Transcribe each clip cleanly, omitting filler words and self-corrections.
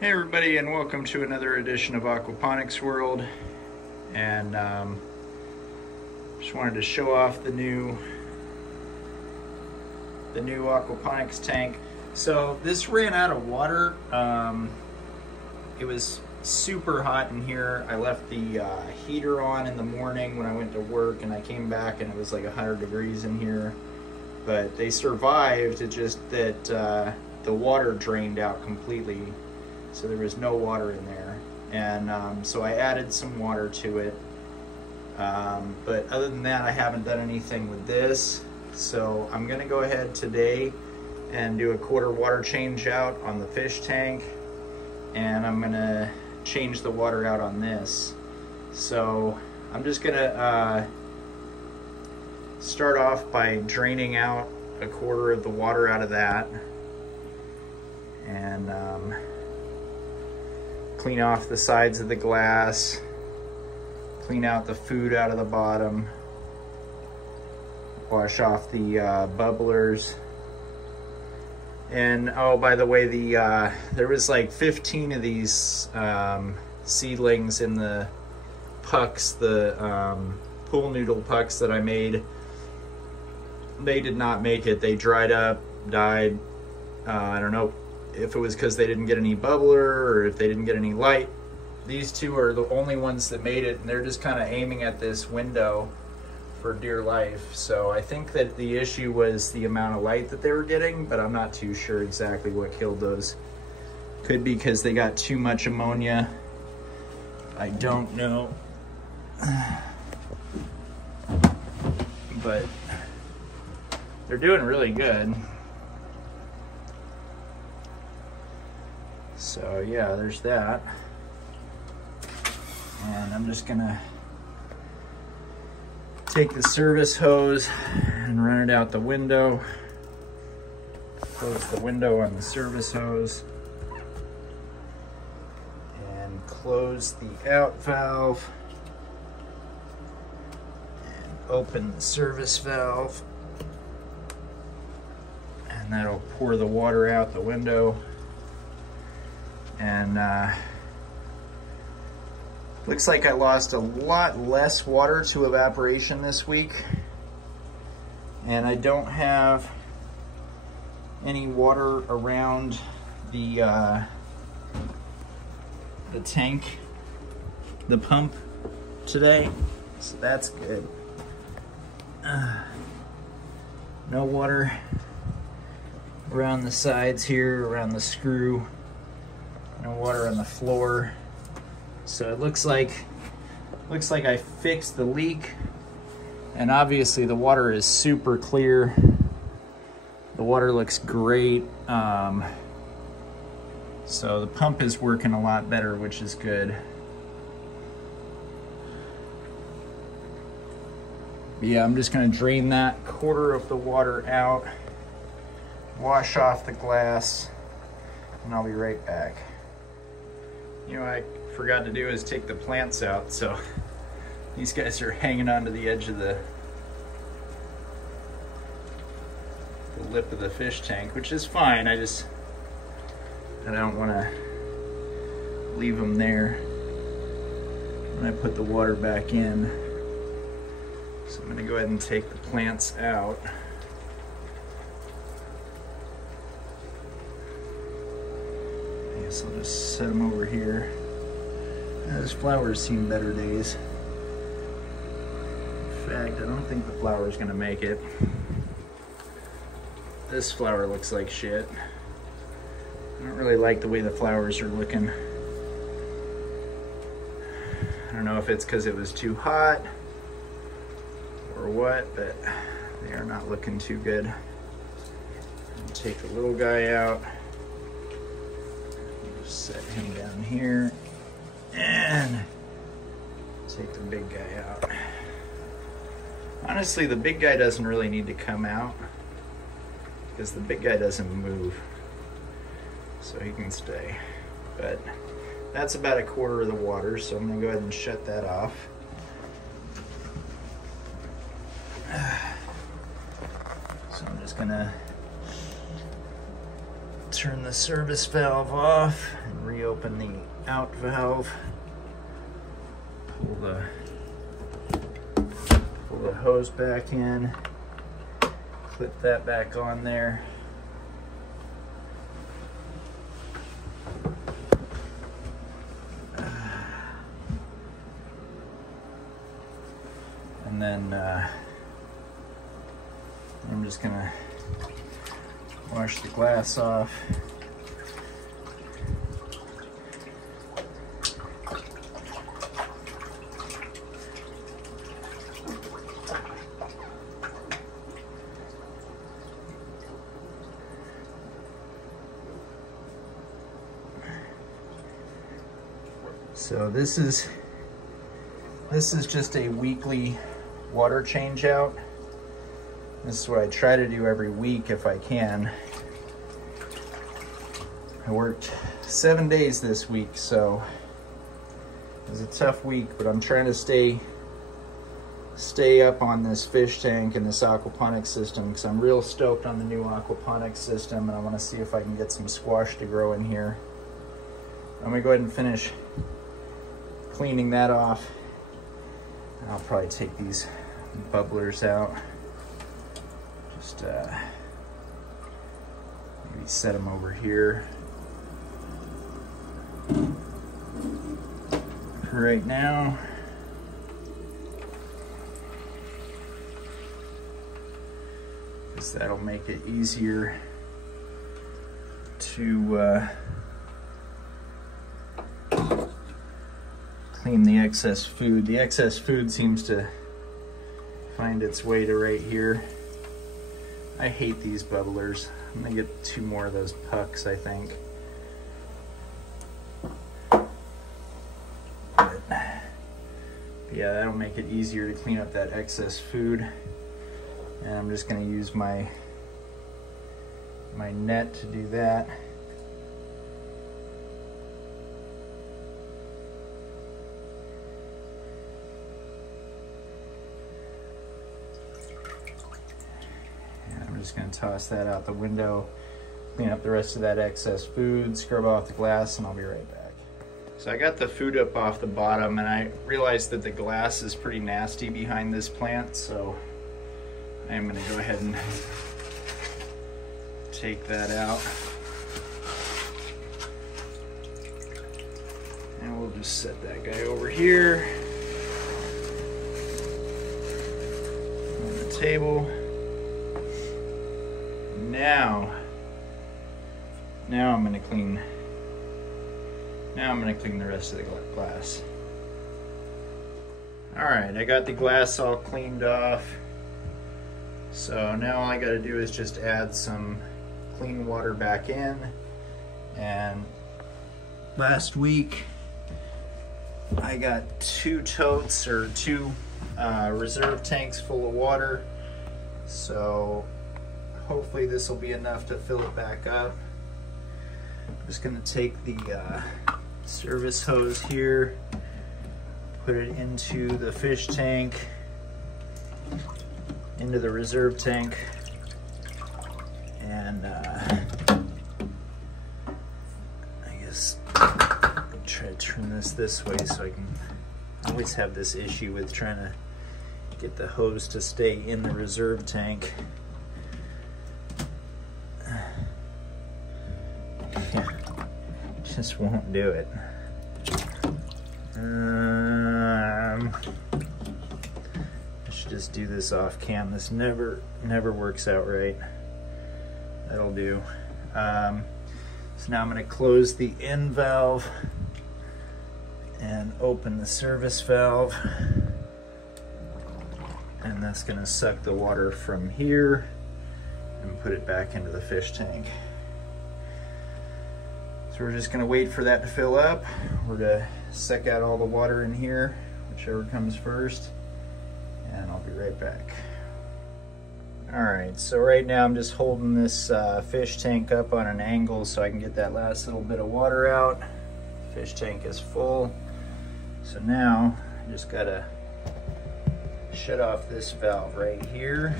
Hey everybody, and welcome to another edition of Aquaponics World. And just wanted to show off the new aquaponics tank. So this ran out of water. It was super hot in here. I left the heater on in the morning when I went to work, and I came back and it was like 100 degrees in here. But they survived. It just that the water drained out completely. So there was no water in there, and so I added some water to it, but other than that I haven't done anything with this. So I'm gonna go ahead today and do a quarter water change out on the fish tank, and I'm gonna change the water out on this. So I'm just gonna start off by draining out a quarter of the water out of that, and clean off the sides of the glass, clean out the food out of the bottom, wash off the bubblers. And oh, by the way, there was like 15 of these seedlings in the pucks, the pool noodle pucks that I made. They did not make it. They dried up, died. I don't know if it was because they didn't get any bubbler or if they didn't get any light. These two are the only ones that made it, and they're just kind of aiming at this window for dear life. So I think that the issue was the amount of light that they were getting, but I'm not too sure exactly what killed those. Could be because they got too much ammonia. I don't know. But they're doing really good. So yeah, there's that. And I'm just gonna take the service hose and run it out the window. Close the window on the service hose. And close the out valve. And open the service valve. And that'll pour the water out the window. And looks like I lost a lot less water to evaporation this week, and I don't have any water around the tank, the pump today, so that's good. No water around the sides here, around the screw. No water on the floor. So it looks like I fixed the leak, and obviously the water is super clear. The water looks great. So the pump is working a lot better, which is good. But yeah, I'm just gonna drain that quarter of the water out, wash off the glass, and I'll be right back. You know what I forgot to do is take the plants out, so these guys are hanging onto the edge of the lip of the fish tank, which is fine. I don't want to leave them there when I put the water back in. So I'm going to go ahead and take the plants out. I guess I'll just set them over here. Those flowers seen better days. In fact, I don't think the flower's gonna make it. This flower looks like shit. I don't really like the way the flowers are looking. I don't know if it's because it was too hot or what, but they are not looking too good. I'll take the little guy out. Set him down here and take the big guy out. Honestly, the big guy doesn't really need to come out because the big guy doesn't move, so he can stay. But that's about a quarter of the water, so I'm gonna go ahead and shut that off. So I'm just gonna turn the service valve off and reopen the out valve. Pull the hose back in, clip that back on there. And then I'm just gonna wash the glass off. So this is just a weekly water change out. This is what I try to do every week if I can. I worked 7 days this week, so it was a tough week, but I'm trying to stay up on this fish tank and this aquaponics system because I'm real stoked on the new aquaponics system, and I want to see if I can get some squash to grow in here. I'm gonna go ahead and finish cleaning that off. I'll probably take these bubblers out. Just maybe set them over here. For right now, because that'll make it easier to clean the excess food. The excess food seems to find its way to right here. I hate these bubblers. I'm gonna get 2 more of those pucks, I think. But yeah, that'll make it easier to clean up that excess food. And I'm just gonna use my net to do that. I'm just going to toss that out the window, clean up the rest of that excess food, scrub off the glass, and I'll be right back. So I got the food up off the bottom, and I realized that the glass is pretty nasty behind this plant, so I'm going to go ahead and take that out. And we'll just set that guy over here on the table. Now I'm gonna clean the rest of the glass. All right, I got the glass all cleaned off. So now all I gotta do is just add some clean water back in. And last week I got 2 totes or 2 reserve tanks full of water. So hopefully this will be enough to fill it back up. I'm just gonna take the service hose here, put it into the fish tank, into the reserve tank, and I guess I'll try to turn this way so I can. I always have this issue with trying to get the hose to stay in the reserve tank. Just won't do it. I should just do this off cam. This never works out right. That'll do. So now I'm going to close the end valve and open the service valve, and that's going to suck the water from here and put it back into the fish tank. So we're just going to wait for that to fill up. We're to suck out all the water in here, whichever comes first, and I'll be right back. Alright, so right now I'm just holding this fish tank up on an angle so I can get that last little bit of water out. Fish tank is full. So now I just got to shut off this valve right here.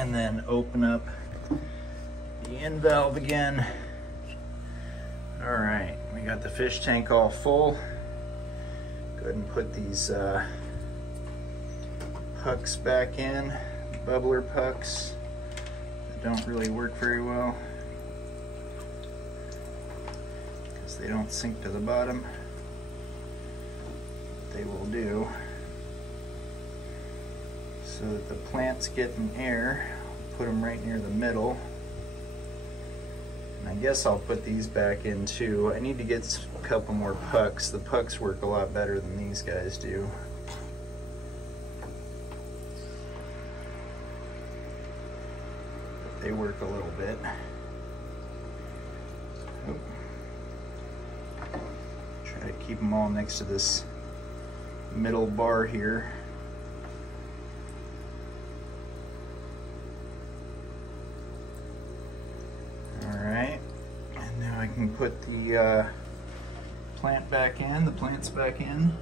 and then open up the end valve again. All right, we got the fish tank all full. Go ahead and put these pucks back in, bubbler pucks that don't really work very well because they don't sink to the bottom. But they will do. So that the plants get in air, I'll put them right near the middle. And I guess I'll put these back in too. I need to get a couple more pucks. The pucks work a lot better than these guys do. But they work a little bit. Oh. Try to keep them all next to this middle bar here. I can put the plant back in, the plants back in.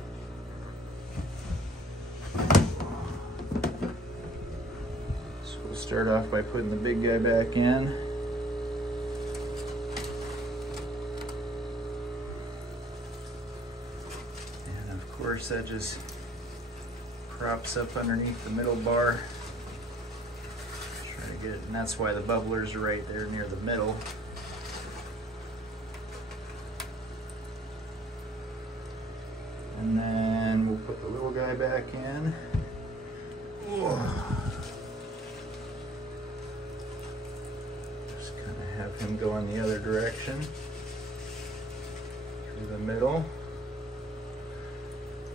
So we'll start off by putting the big guy back in. And of course that just props up underneath the middle bar. Try to get it, and that's why the bubblers are right there near the middle. And then we'll put the little guy back in. Just kind of have him go in the other direction, through the middle.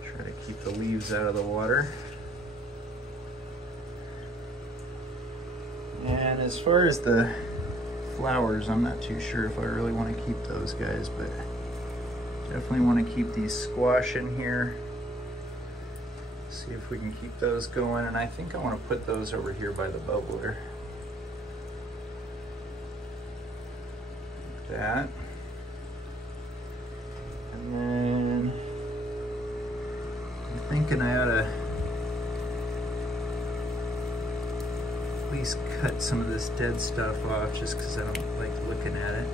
Try to keep the leaves out of the water. And as far as the flowers, I'm not too sure if I really want to keep those guys, but definitely want to keep these squash in here. See if we can keep those going, and I think I want to put those over here by the bubbler. Like that. And then I'm thinking I ought to at least cut some of this dead stuff off just because I don't like looking at it.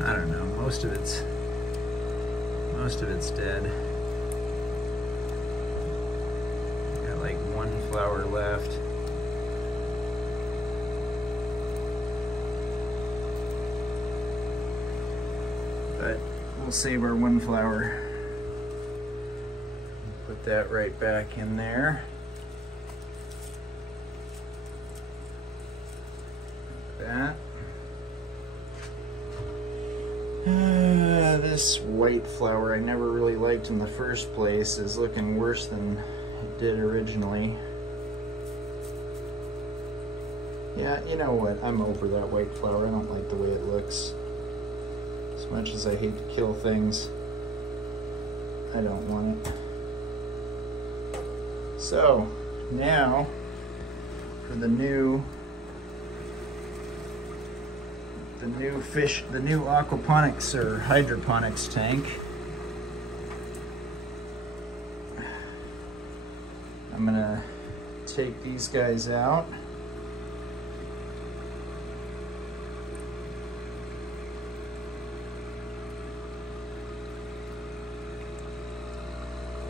I don't know, most of it's dead. Got like one flower left. But we'll save our one flower. Put that right back in there. Like that. This white flower I never really liked in the first place is looking worse than it did originally. Yeah, you know what? I'm over that white flower. I don't like the way it looks. As much as I hate to kill things, I don't want it. So, now for the new aquaponics or hydroponics tank. I'm gonna take these guys out.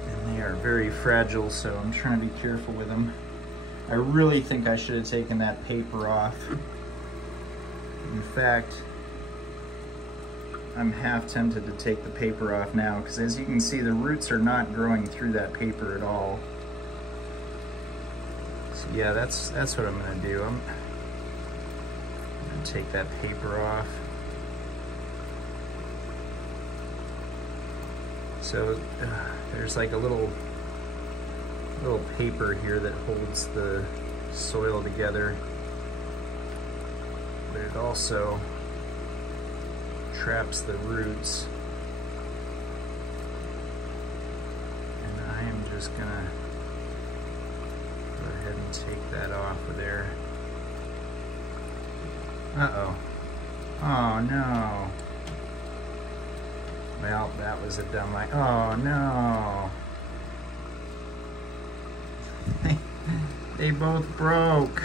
And they are very fragile, so I'm trying to be careful with them. I really think I should have taken that paper off. In fact, I'm half tempted to take the paper off now because as you can see, the roots are not growing through that paper at all. So yeah, that's what I'm gonna do. I'm gonna take that paper off. So there's like a little paper here that holds the soil together. But it also traps the roots. And I am just gonna go ahead and take that off of there. Uh-oh. Oh no. Well, that was a dumb idea. Oh no. They both broke.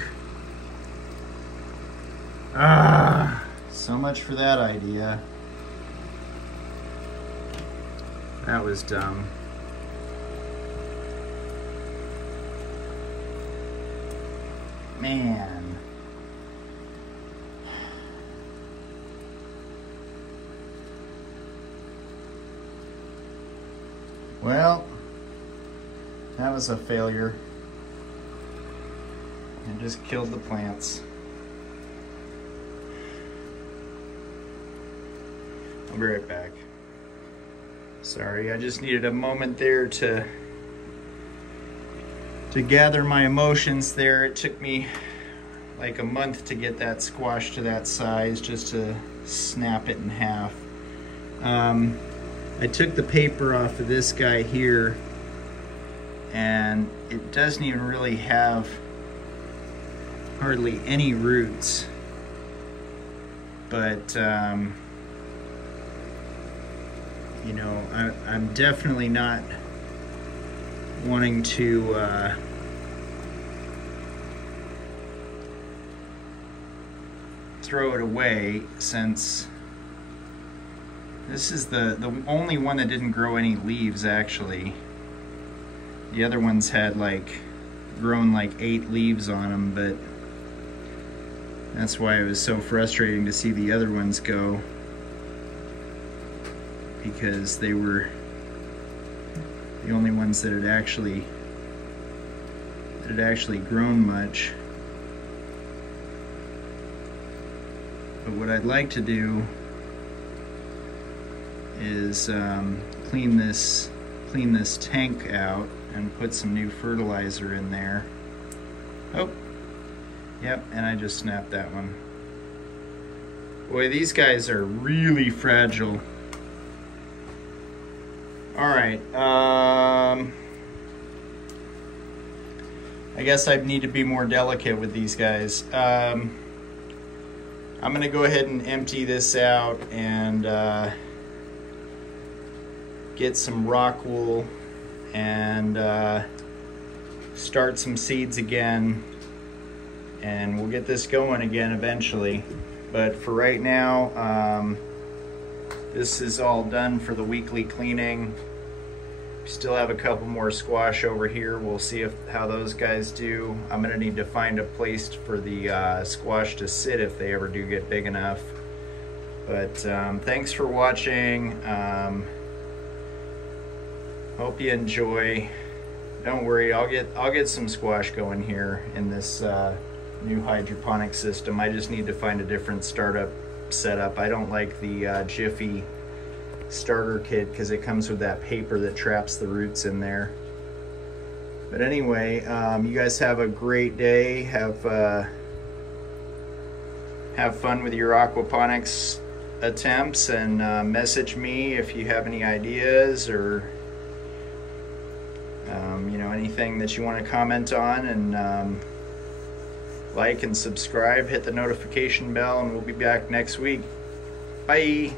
Ah, so much for that idea. That was dumb. Man. Well, that was a failure. And just killed the plants. I'll be right back. Sorry, I just needed a moment there to gather my emotions there. It took me like a month to get that squash to that size, just to snap it in half. I took the paper off of this guy here, and it doesn't even really have hardly any roots, but you know, I'm definitely not wanting to throw it away, since this is the only one that didn't grow any leaves. Actually, the other ones had like grown like 8 leaves on them, but that's why it was so frustrating to see the other ones go, because they were the only ones that had actually grown much. But what I'd like to do is clean this tank out and put some new fertilizer in there. Oh, yep, and I just snapped that one. Boy, these guys are really fragile. All right, I guess I need to be more delicate with these guys. I'm gonna go ahead and empty this out and get some rock wool and start some seeds again, and we'll get this going again eventually. But for right now, this is all done for the weekly cleaning. Still have a couple more squash over here. We'll see how those guys do. I'm gonna need to find a place for the squash to sit if they ever do get big enough. But thanks for watching. Hope you enjoy. Don't worry, I'll get some squash going here in this new hydroponic system. I just need to find a different startup setup. I don't like the Jiffy starter kit because it comes with that paper that traps the roots in there. But anyway, you guys have a great day. Have fun with your aquaponics attempts, and message me if you have any ideas or you know, anything that you want to comment on, and like and subscribe, hit the notification bell, and we'll be back next week. Bye.